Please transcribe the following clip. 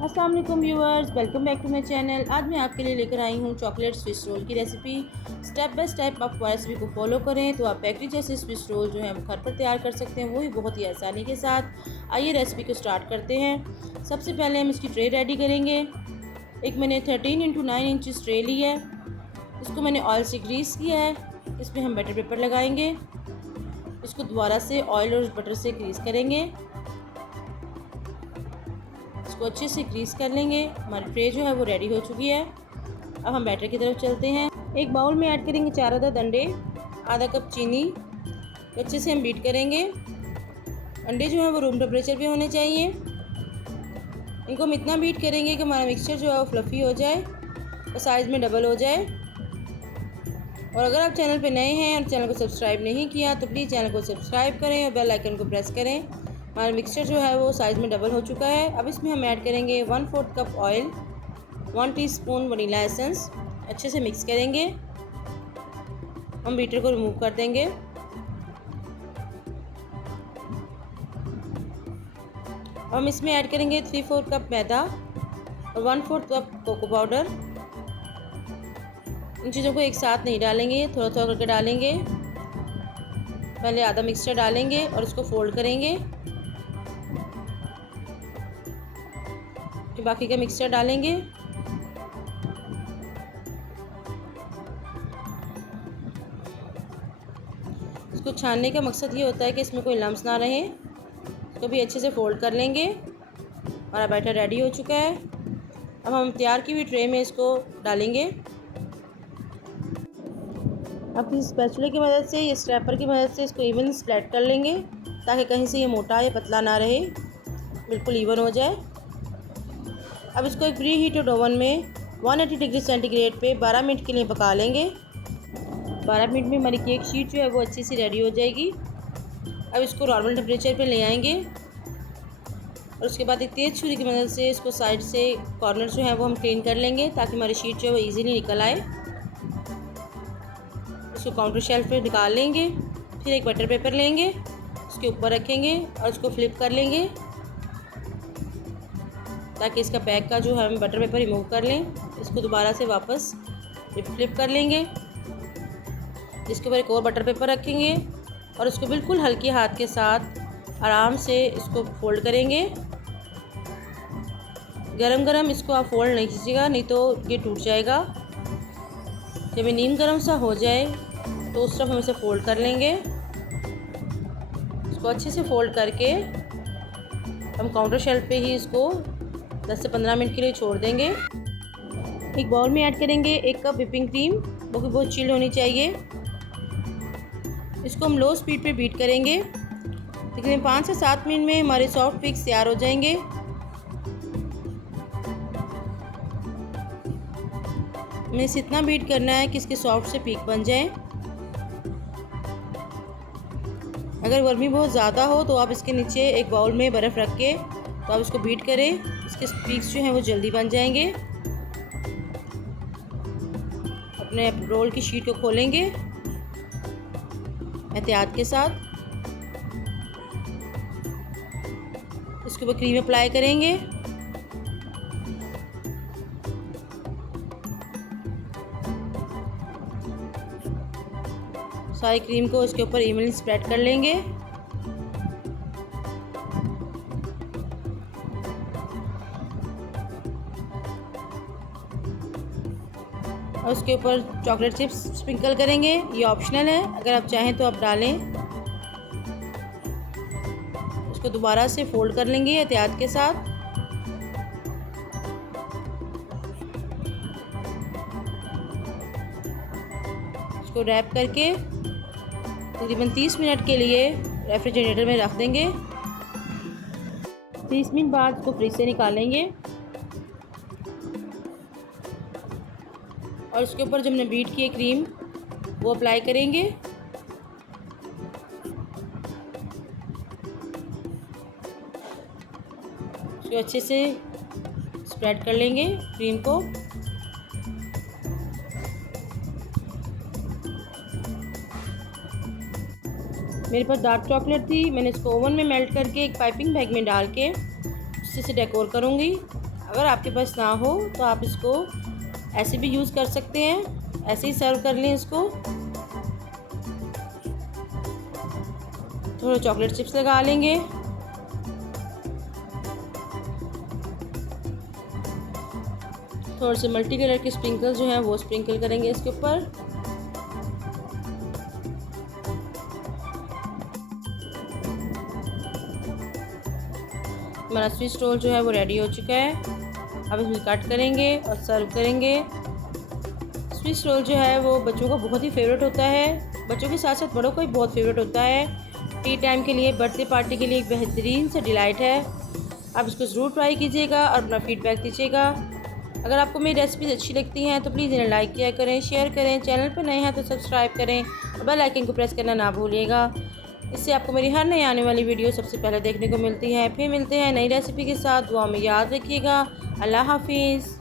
अस्सलाम वालेकुम viewers, welcome back to my channel. आज मैं आपके लिए लेकर आई हूँ चॉकलेट स्विस रोल की रेसिपी। स्टेप बाय स्टेप आप रेसिपी को फॉलो करें तो आप बेकरी जैसे स्विस रोल जो है वो घर पर तैयार कर सकते हैं, वो भी बहुत ही आसानी के साथ। आइए रेसिपी को स्टार्ट करते हैं। सबसे पहले हम इसकी ट्रे रेडी करेंगे। एक मैंने 13x9 ट्रे ली है। इसको मैंने ऑयल से ग्रीस किया है। इसमें हम बटर पेपर लगाएंगे। इसको दोबारा से ऑयल और बटर से ग्रीस करेंगे। इसको अच्छे से ग्रीस कर लेंगे। हमारी ट्रे जो है वो रेडी हो चुकी है। अब हम बैटर की तरफ चलते हैं। एक बाउल में ऐड करेंगे 4 अदद अंडे, आधा कप चीनी। अच्छे से हम बीट करेंगे। अंडे जो है वो रूम टेम्परेचर पे होने चाहिए। इनको हम इतना बीट करेंगे कि हमारा मिक्सचर जो है वो फ्लफ़ी हो जाए और साइज़ में डबल हो जाए। और अगर आप चैनल पे नए हैं और चैनल को सब्सक्राइब नहीं किया तो प्लीज़ चैनल को सब्सक्राइब करें और बेल आइकन को प्रेस करें। हमारा मिक्सचर जो है वो साइज़ में डबल हो चुका है। अब इसमें हम ऐड करेंगे 1/4 cup oil, 1 teaspoon vanilla essence. अच्छे से मिक्स करेंगे। हम बीटर को रिमूव कर देंगे। हम इसमें ऐड करेंगे 3/4 कप मैदा और 1/4 कप कोको पाउडर। इन चीज़ों को एक साथ नहीं डालेंगे, थोड़ा थोड़ा करके डालेंगे। पहले आधा मिक्सचर डालेंगे और उसको फोल्ड करेंगे। फिर बाकी का मिक्सचर डालेंगे। इसको छानने का मकसद ये होता है कि इसमें कोई लम्स ना रहे। इसको भी अच्छे से फोल्ड कर लेंगे। हमारा बैटर रेडी हो चुका है। अब हम तैयार की हुई ट्रे में इसको डालेंगे। अब किसी स्पैचुला की मदद से या स्क्रैपर की मदद से इसको इवन स्प्रेड कर लेंगे ताकि कहीं से ये मोटा या पतला ना रहे, बिल्कुल इवन हो जाए। अब इसको एक प्री हीटेड ओवन में 180 डिग्री सेंटीग्रेड पे 12 मिनट के लिए पका लेंगे। 12 मिनट में हमारी केक शीट जो है वो अच्छी सी रेडी हो जाएगी। अब इसको नॉर्मल टेम्परेचर पे ले आएंगे और उसके बाद एक तेज़ छुरी की मदद से इसको साइड से कॉर्नर जो है वो हम क्लीन कर लेंगे ताकि हमारी शीट जो है वो ईज़िली निकल आए। इसको काउंटर शेल्फ पे निकाल लेंगे। फिर एक बटर पेपर लेंगे, उसके ऊपर रखेंगे और उसको फ्लिप कर लेंगे ताकि इसका बैक का जो हम बटर पेपर रिमूव कर लें। इसको दोबारा से वापस फ्लिप कर लेंगे। इसके ऊपर एक और बटर पेपर रखेंगे और उसको बिल्कुल हल्के हाथ के साथ आराम से इसको फोल्ड करेंगे। गरम गरम इसको आप फोल्ड नहीं कीजिएगा, नहीं तो ये टूट जाएगा। जब ये नीम गरम सा हो जाए तो उस तरफ हम इसे फोल्ड कर लेंगे। इसको अच्छे से फोल्ड करके हम काउंटर शेल्फ पे ही इसको 10 से 15 मिनट के लिए छोड़ देंगे। एक बाउल में ऐड करेंगे 1 कप व्हिपिंग क्रीम, वो भी बहुत चिल्ड होनी चाहिए। इसको हम लो स्पीड पे बीट करेंगे। तकरीबन 5 से 7 मिनट में हमारे सॉफ्ट पिक्स तैयार हो जाएंगे। हमें इसे इतना बीट करना है कि इसके सॉफ्ट से पीक बन जाए। अगर गर्मी बहुत ज़्यादा हो तो आप इसके नीचे एक बाउल में बर्फ़ रख के तो आप इसको बीट करें। इसके पीक्स जो हैं वो जल्दी बन जाएंगे। अपने रोल की शीट को खोलेंगे एहतियात के साथ। इसके ऊपर क्रीम अप्लाई करेंगे। सारी क्रीम को इसके ऊपर इवनली स्प्रेड कर लेंगे। और उसके ऊपर चॉकलेट चिप्स स्प्रिंकल करेंगे। ये ऑप्शनल है, अगर आप चाहें तो आप डालें। उसको दोबारा से फोल्ड कर लेंगे एहतियात के साथ। इसको रैप करके तकरीबन 30 मिनट के लिए रेफ्रिजरेटर में रख देंगे। 30 मिनट बाद इसको फ्रिज से निकालेंगे और उसके ऊपर जो हमने बीट की क्रीम वो अप्लाई करेंगे। इसको अच्छे से स्प्रेड कर लेंगे क्रीम को। मेरे पास डार्क चॉकलेट थी, मैंने इसको ओवन में मेल्ट करके एक पाइपिंग बैग में डाल के उससे डेकोर करूँगी। अगर आपके पास ना हो तो आप इसको ऐसे भी यूज़ कर सकते हैं, ऐसे ही सर्व कर लें इसको। थोड़े चॉकलेट चिप्स लगा लेंगे। थोड़े से मल्टी कलर के स्प्रिंकल जो हैं वो स्प्रिंकल करेंगे इसके ऊपर। हमारा स्विस रोल जो है वो रेडी हो चुका है। अब इसमें कट करेंगे और सर्व करेंगे। स्विस रोल जो है वो बच्चों का बहुत ही फेवरेट होता है, बच्चों के साथ साथ बड़ों का भी बहुत फेवरेट होता है। टी टाइम के लिए, बर्थडे पार्टी के लिए एक बेहतरीन सा डिलाइट है। आप इसको ज़रूर ट्राई कीजिएगा और अपना फीडबैक दीजिएगा। अगर आपको मेरी रेसिपीज़ अच्छी लगती हैं तो प्लीज़ इन्हें लाइक किया करें, शेयर करें। चैनल पर नए हैं तो सब्सक्राइब करें और बेल आइकन को प्रेस करना ना भूलिएगा। इससे आपको मेरी हर नई आने वाली वीडियो सबसे पहले देखने को मिलती है। फिर मिलते हैं नई रेसिपी के साथ। दुआ में याद रखिएगा। अल्लाह हाफिज़।